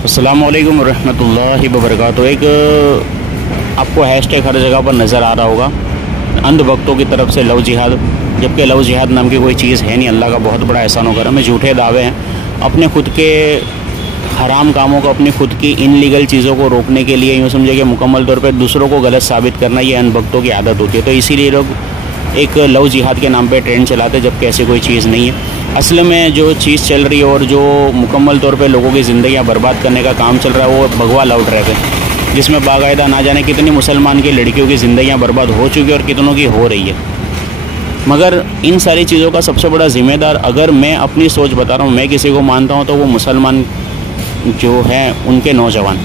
अस्सलामु अलैकुम रहमतुल्लाहि व बरकातुहू। एक आपको हैशटैग हर जगह पर नज़र आ रहा होगा, अंधभक्तों की तरफ से लव जिहाद, जबकि लव जिहाद नाम की कोई चीज़ है नहीं। अल्लाह का बहुत बड़ा एहसान होकर हमें झूठे दावे हैं। अपने खुद के हराम कामों को, अपनी खुद की इनलीगल चीज़ों को रोकने के लिए यूँ समझे कि मुकम्मल तौर पर दूसरों को गलत साबित करना, ये अंधभक्तों की आदत होती है। तो इसीलिए लोग एक लव जिहाद के नाम पे ट्रेंड चलाते हैं, जबकि ऐसी कोई चीज़ नहीं है। असल में जो चीज़ चल रही है और जो मुकम्मल तौर पे लोगों की ज़िंदगियां बर्बाद करने का काम चल रहा है, वो भगवा लव ट्रैप है, जिसमें बाकायदा ना जाने कितनी मुसलमान की लड़कियों की ज़िंदगियां बर्बाद हो चुकी है और कितनों की हो रही है। मगर इन सारी चीज़ों का सबसे बड़ा ज़िम्मेदार, अगर मैं अपनी सोच बता रहा हूँ, मैं किसी को मानता हूँ, तो वो मुसलमान जो हैं उनके नौजवान।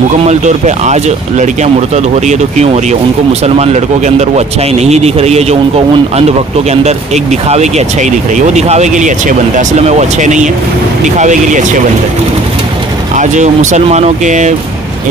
मुकम्मल तौर पे आज लड़कियां मुर्तद हो रही है तो क्यों हो रही है? उनको मुसलमान लड़कों के अंदर वो अच्छाई नहीं दिख रही है जो उनको उन अंधभक्तों के अंदर एक दिखावे की अच्छाई दिख रही है। वो दिखावे के लिए अच्छे बनते हैं, असल में वो अच्छे नहीं है, दिखावे के लिए अच्छे बनते हैं। आज मुसलमानों के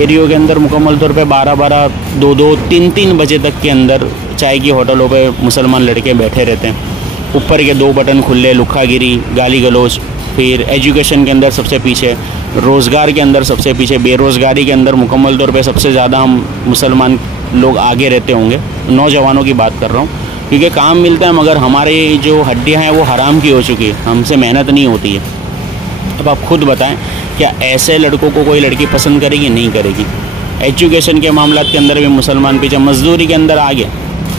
एरियो के अंदर मुकम्मल तौर पे 12-12, 2-2, 3-3 बजे तक के अंदर चाय की होटलों पे मुसलमान लड़के बैठे रहते हैं। ऊपर के 2 बटन खुले, लुखागिरी, गाली गलौज, फिर एजुकेशन के अंदर सबसे पीछे, रोज़गार के अंदर सबसे पीछे, बेरोज़गारी के अंदर मुकम्मल तौर पे सबसे ज़्यादा हम मुसलमान लोग आगे रहते होंगे। नौजवानों की बात कर रहा हूँ, क्योंकि काम मिलता है मगर हमारी जो हड्डियाँ हैं वो हराम की हो चुकी है, हमसे मेहनत नहीं होती है। अब आप खुद बताएं, क्या ऐसे लड़कों को कोई लड़की पसंद करेगी? नहीं करेगी। एजुकेशन के मामला के अंदर भी मुसलमान पीछे, मजदूरी के अंदर आगे,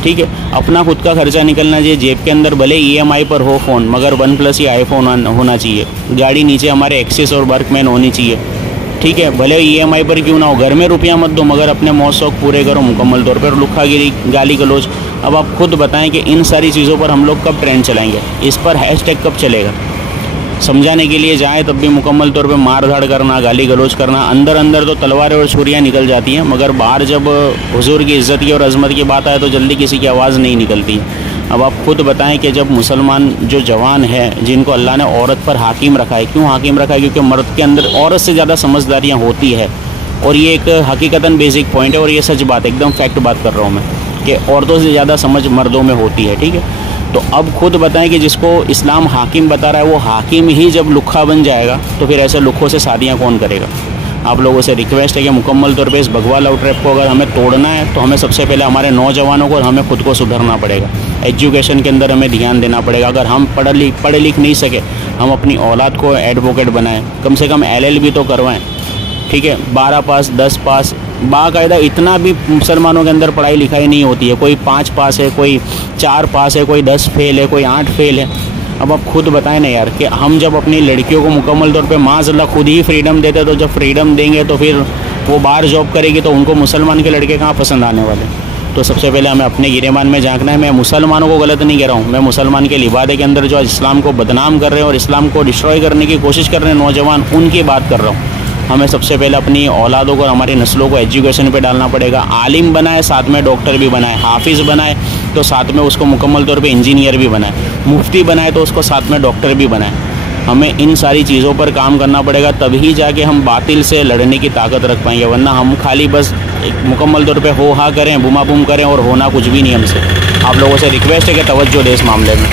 ठीक है। अपना खुद का खर्चा निकलना चाहिए, जेब के अंदर भले EMI पर हो फ़ोन, मगर OnePlus या iPhone होना चाहिए। गाड़ी नीचे हमारे एक्सिस और वर्कमैन होनी चाहिए, ठीक है। भले EMI पर क्यों ना हो, घर में रुपया मत दो, मगर अपने मौज शौक पूरे करो मुकम्मल तौर पर। लुखागिरी, गाली गलौज, अब आप खुद बताएं कि इन सारी चीज़ों पर हम लोग कब ट्रेंड चलाएँगे? इस पर हैशटैग कब चलेगा? समझाने के लिए जाए तब भी मुकम्मल तौर पे मार धाड़ करना, गाली गलौज करना, अंदर अंदर तो तलवारें और छुरियाँ निकल जाती हैं, मगर बाहर जब हुजूर की इज़्ज़त की और अज़मत की बात आए तो जल्दी किसी की आवाज़ नहीं निकलती। अब आप खुद बताएं कि जब मुसलमान जो जवान है, जिनको अल्लाह ने औरत पर हाकिम रखा है, क्यों हाकिम रखा है? क्योंकि मर्द के अंदर औरत से ज़्यादा समझदारियाँ होती है, और ये एक हकीकतन बेसिक पॉइंट है, और ये सच बात, एकदम फैक्ट बात कर रहा हूँ मैं, कि औरतों से ज़्यादा समझ मर्दों में होती है, ठीक है। तो अब खुद बताएं कि जिसको इस्लाम हाकिम बता रहा है, वो हाकिम ही जब लुखा बन जाएगा तो फिर ऐसे लुखों से शादियां कौन करेगा? आप लोगों से रिक्वेस्ट है कि मुकम्मल तौर पे इस भगवा लव ट्रैप को अगर हमें तोड़ना है तो हमें सबसे पहले हमारे नौजवानों को और हमें खुद को सुधरना पड़ेगा। एजुकेशन के अंदर हमें ध्यान देना पड़ेगा। अगर हम पढ़ लिख नहीं सके, हम अपनी औलाद को एडवोकेट बनाएं, कम से कम LLB तो करवाएं, ठीक है। 12 पास, 10 पास, बाकायदा इतना भी मुसलमानों के अंदर पढ़ाई लिखाई नहीं होती है। कोई 5 पास है, कोई 4 पास है, कोई 10 फेल है, कोई 8 फेल है। अब आप खुद बताएं ना यार, कि हम जब अपनी लड़कियों को मुकम्मल तौर पे माज़अल्लाह खुद ही फ्रीडम देते, तो जब फ्रीडम देंगे तो फिर वो बाहर जॉब करेगी तो उनको मुसलमान के लड़के कहाँ पसंद आने वाले? तो सबसे पहले हमें अपने गिरेबान में झांकना है। मैं मुसलमानों को गलत नहीं कह रहा हूँ, मैं मुसलमान के लिबादे के अंदर जो इस्लाम को बदनाम कर रहे हैं और इस्लाम को डिस्ट्रॉय करने की कोशिश कर रहे हैं नौजवान, उनकी बात कर रहा हूँ। हमें सबसे पहले अपनी औलादों को और हमारी नस्लों को एजुकेशन पे डालना पड़ेगा। आलिम बनाए, साथ में डॉक्टर भी बनाए। हाफिज़ बनाए तो साथ में उसको मुकम्मल तौर पे इंजीनियर भी बनाए। मुफ्ती बनाए तो उसको साथ में डॉक्टर भी बनाए। हमें इन सारी चीज़ों पर काम करना पड़ेगा, तभी जाके हम बातिल से लड़ने की ताकत रख पाएंगे। वरना हम खाली बस एक मुकम्मल तौर पे हो हा करें, बुमा बुम करें और होना कुछ भी नहीं हमसे। आप लोगों से रिक्वेस्ट है कि तवज्जो दें इस मामले में।